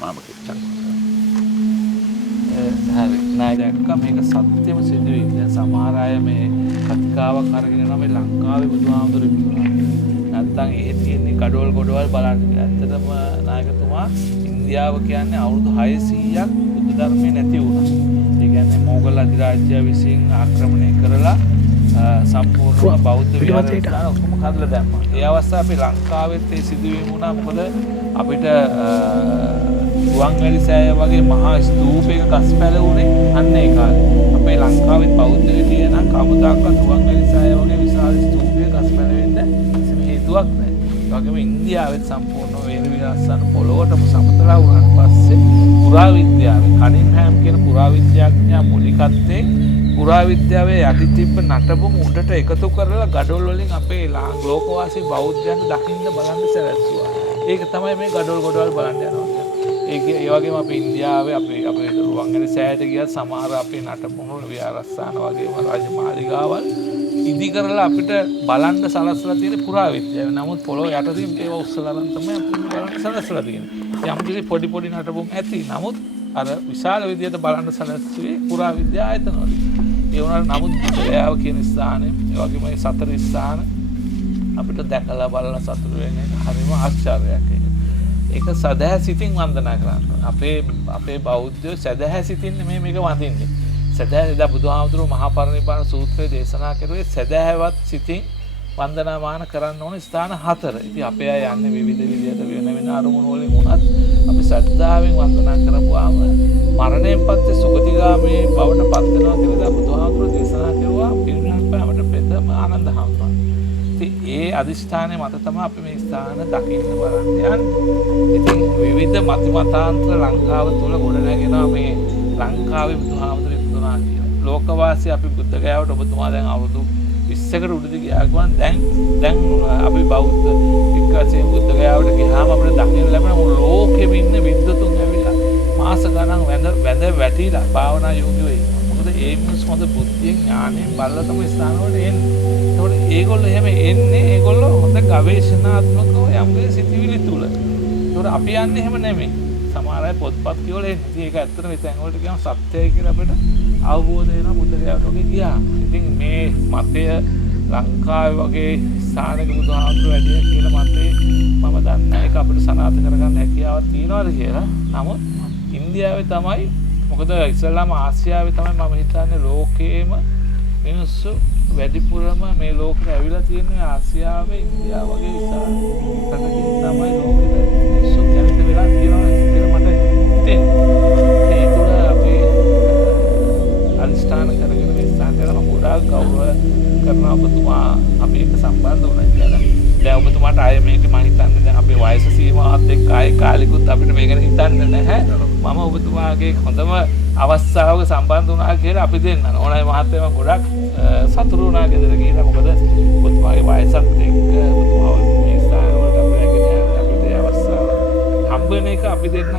මාම කිච්චක්. හරි. නායක මේක සත්‍යම සිදුවීම. දැන් සමහර අය මේ කතිකාවක් අරගෙන යනවා මේ ලංකාවේ බුදුහාමුදුරු ඉන්නවා. නැත්තම් ඒ තියෙන්නේ ගඩොල් ගොඩවල් බලන්න. ඇත්තටම නායකතුමා ඉන්දියාව කියන්නේ අවුරුදු 600ක් බුද්ධ ධර්මයේ නැති වුණා. ඒ කියන්නේ මොගල් අධිරාජ්‍යය විසින් ආක්‍රමණය කරලා සම්පූර්ණ බෞද්ධ විහාරස්ථාන ඔක්කොම කඩලා දැම්මා. ඒ අවස්ථාවේ අපි ලංකාවෙත් ඒ සිදුවීම වුණා. මොකද අපිට ගුවන්වැලි සෑය වගේ මහා ස්තූපයක ගස් පැලවුණේ අන්න ඒ කාලේ. අපේ ලංකාවෙත් බෞද්ධ විදිය නම් කවදාකවත් ගුවන්වැලි සෑය වගේ විශාල ස්තූපයක ගස් පැලවෙන්න කිසිම හේතුවක් නැහැ. ඒ වගේම ඉන්දියාවෙත් සම්පූර්ණ වේද විලාසන පොළොවටම සමතලා වුණාට පස්සේ පුරාවිද්‍යාවේ කනින්හෑම් කියන පුරාවිද්‍යාඥයා මූලිකත්වයෙන් පුරාවිද්‍යාවේ යටි තිබ්බ නටබුන් උඩට එකතු කරලා ගඩොල් වලින් අපේ ලෝකවාසී බෞද්ධයන් දකින්න බලන්න සැලැස්සුවා. ඒක තමයි මේ ගඩොල් ගොඩවල් බලන්න යනවා. ඒ වගේම අපි ඉන්දියාවේ අපේ රුවන්වැලි සෑයට ගියත් සමහර අපේ නටබුන් විහාරස්ථාන වගේම රාජමාලිගාවල් ඉදි කරලා අපිට බලන්න සලස්සලා තියෙන පුරාවිද්‍යාව. නමුත් පොළොව යටදී ඒවා උස්සලා නම් තමයි අපිට බලන්න සලස්සලා තියෙන්නේ. යම් කිසි පොඩි පොඩි නටබුන් ඇති. නමුත් අර විශාල විදියට බලන්න සැලැස්සුවේ පුරාවිද්‍යා ආයතනවල. ඒ වුණාට නමුත් බුදුරයාව කියන ස්ථානේ, ඒ වගේම මේ සතර ස්ථාන අපිට දැකලා බලලා සතුටු වෙන එක හරිම ආශ්චර්යයක්. ඒක සදහැ සිතින් වන්දනා කරන්න. අපේ බෞද්ධයෝ සදහැ සිතින් නෙමෙයි මේක වඳින්නේ. සදහැ එදා බුදුහාමුදුරුවෝ මහා පරිනිබ්බාන සූත්‍රයේ දේශනා කරුවේ සදහැවත් සිතින් වන්දනාමාන කරන්න ඕන ස්ථාන 4. ඉතින් අපේ අය යන්නේ විවිධ විදියට වෙන අරමුණු වලින් වුණත් අපි ශ්‍රද්ධාවෙන් වන්දනා කරපුවාම මරණයෙන් පස්සේ සුගතිගාමී බවට පත් වෙනවා කියලා බුදුහාමුදුරුවෝ දේශනා කරුවා පිරිනමන පෑමට පෙරම ආනන්ද හාමුදුරුවෝ. ඉතින් ඒ අදිෂ්ඨානයේ මත තමයි අපි මේ ස්ථාන දකින්න බලන්න යන්නේ. ඉතින් විවිධ මතිමතාන්තර ලංකාව තුල ගොඩනැගෙනවා මේ ලංකාවේ බුදුහාමුදුරුවෝ ඉපදුනා කියලා. ලෝකවාසී අපි බුද්ධ ගයාවට ඔබතුමා දැන් අවුරුදු 20කට උඩදී ගියා ගමන් දැන් අපි බෞද්ධ එක්කසේ බුද්ධ ගයාවට ගියාම අපිට දකින්න ලැබෙන මුළු ලෝකෙම ඉන්න විද්වතුන් ඇවිල්ලා මාස ගණන් වැඳ වැටිලා භාවනා යෝගියෝ ඉන්නවා. මොකද ඒ මිනිස්සු හොඳ බුද්ධියෙන් ඥාණයෙන් බලලා තමයි ස්ථාන වලට එන්නේ. ඒතකොට ඒගොල්ලෝ එහෙම එන්නේ ඒගොල්ලෝ හොඳ ගවේෂණාත්මකව යම් දෙයක් සිතිවිලි තුල. ඒතකොට අපි යන්නේ එහෙම නෙමෙයි. සමහර අය පොත්පත් කියවල එන්නේ. ඉතින් ඒක ඇත්තටම ඒ තැන් වලට කියනවා සත්‍යයි කියලා අපිට අවබෝධ වෙනවා බුද්ධ ගයාවට වගේ ගියා. ඉතින් මේ මතය ලංකාවේ වගේ ස්ථානයක බුදුහාමුදුරුවෝ වැඩිය කියලා මතේ මම දන්නේ ඒක අපිට සනාථ කරගන්න හැකියාවක් තියනවාද කියලා. නමුත් ඉන්දියාවේ තමයි මොකද ඉස්ලාම ආසියාවේ තමයි මම හිතන්නේ ලෝකේම මිනිස්සු වැඩිපුරම මේ ලෝකෙට ඇවිල්ලා තියෙන්නේ ආසියාවේ ඉන්දියාව වගේ විශාල රටකින් තමයි ලෝකෙට මිනිස්සු කැවිත වෙලා තියෙනවා කියලා මට හිතෙනවා. ඒ තුළ අපි අනිෂ්ඨාන කරගෙන මේ ස්ථානවල ගොඩාක් ගෞරව කරන ඔබතුමා අපි එක්ක සම්බන්ධ වුණා කියලා. දැන් ඔබතුමාට ආයේ මේක මම හිතන්නේ දැන් අපේ වයස සීමාවත් එක්ක ආයේ කාලෙකුත් අපිට මේක ගැන හිතන්න නැහැ. මම ඔබතුමාගේ හොඳම අවස්ථාවක සම්බන්ධ වුණා කියලා අපි දෙන්න ඕනයි මහත්තයා ගොඩක් සතුටු වුණා ගෙදර ගිහිල්ලා. මොකද ඔබතුමාගේ වයසත් එක්ක ඔබතුමා මේ ස්ථාන වලට අපි රැගෙන යන අපිට අවස්ථාව හම්බ වෙන එක අපි දෙන්න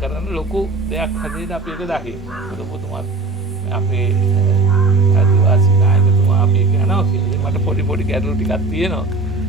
කරන ලොකු දෙයක් හැටියට අපි ඒක දකින්න. මොකද ඔබතුමාත් අපේ ආදිවාසී නායකතුමා අපි යනවා කියලා. මට පොඩි ගැටලු ටිකක් තියෙනවා.